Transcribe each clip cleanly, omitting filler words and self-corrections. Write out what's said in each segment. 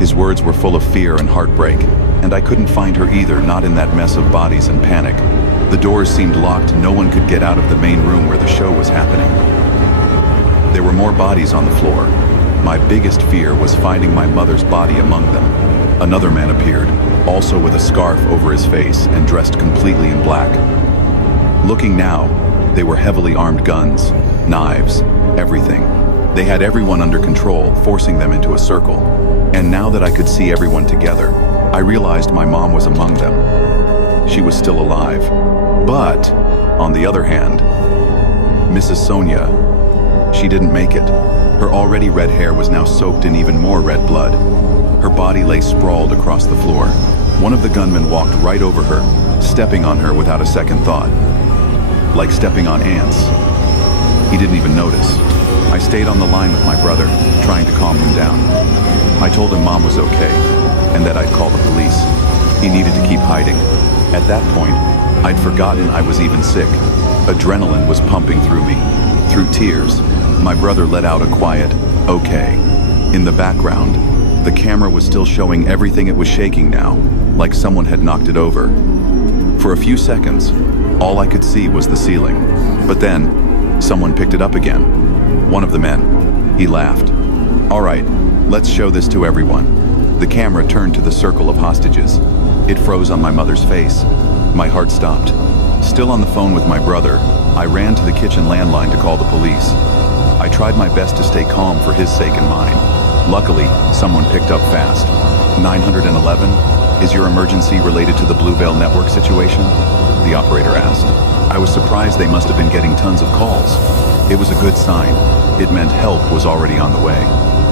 His words were full of fear and heartbreak, and I couldn't find her either, not in that mess of bodies and panic. The doors seemed locked, no one could get out of the main room where the show was happening. There were more bodies on the floor. My biggest fear was finding my mother's body among them. Another man appeared, also with a scarf over his face and dressed completely in black. Looking now, they were heavily armed guns, knives, everything. They had everyone under control, forcing them into a circle. And now that I could see everyone together, I realized my mom was among them. She was still alive. But, on the other hand, Mrs. Sonia, she didn't make it. Her already red hair was now soaked in even more red blood. Her body lay sprawled across the floor. One of the gunmen walked right over her, stepping on her without a second thought. Like stepping on ants. He didn't even notice. I stayed on the line with my brother, trying to calm him down. I told him Mom was okay, and that I'd call the police. He needed to keep hiding. At that point, I'd forgotten I was even sick. Adrenaline was pumping through me. Through tears, my brother let out a quiet, "Okay." In the background, the camera was still showing everything. It was shaking now, like someone had knocked it over. For a few seconds, all I could see was the ceiling. But then, someone picked it up again. One of the men. He laughed. "All right, let's show this to everyone." The camera turned to the circle of hostages. It froze on my mother's face. My heart stopped. Still on the phone with my brother, I ran to the kitchen landline to call the police. I tried my best to stay calm for his sake and mine. Luckily, someone picked up fast. 911, is your emergency related to the Blue Veil Network situation? The operator asked. I was surprised. They must have been getting tons of calls. It was a good sign. It meant help was already on the way.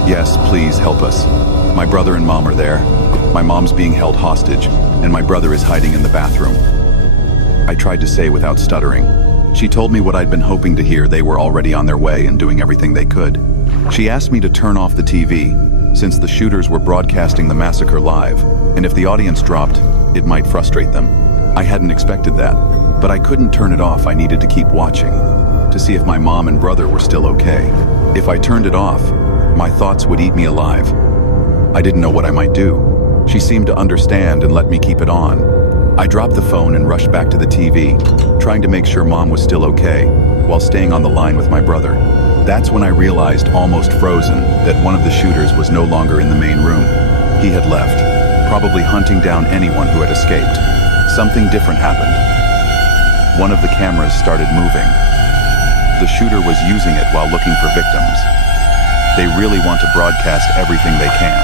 Yes, please help us. My brother and mom are there. My mom's being held hostage, and my brother is hiding in the bathroom. I tried to say without stuttering. She told me what I'd been hoping to hear. They were already on their way and doing everything they could. She asked me to turn off the TV, since the shooters were broadcasting the massacre live, and if the audience dropped, it might frustrate them. I hadn't expected that, but I couldn't turn it off. I needed to keep watching, to see if my mom and brother were still okay. If I turned it off, my thoughts would eat me alive. I didn't know what I might do. She seemed to understand and let me keep it on. I dropped the phone and rushed back to the TV, trying to make sure Mom was still okay, while staying on the line with my brother. That's when I realized, almost frozen, that one of the shooters was no longer in the main room. He had left, probably hunting down anyone who had escaped. Something different happened. One of the cameras started moving. The shooter was using it while looking for victims. They really want to broadcast everything they can.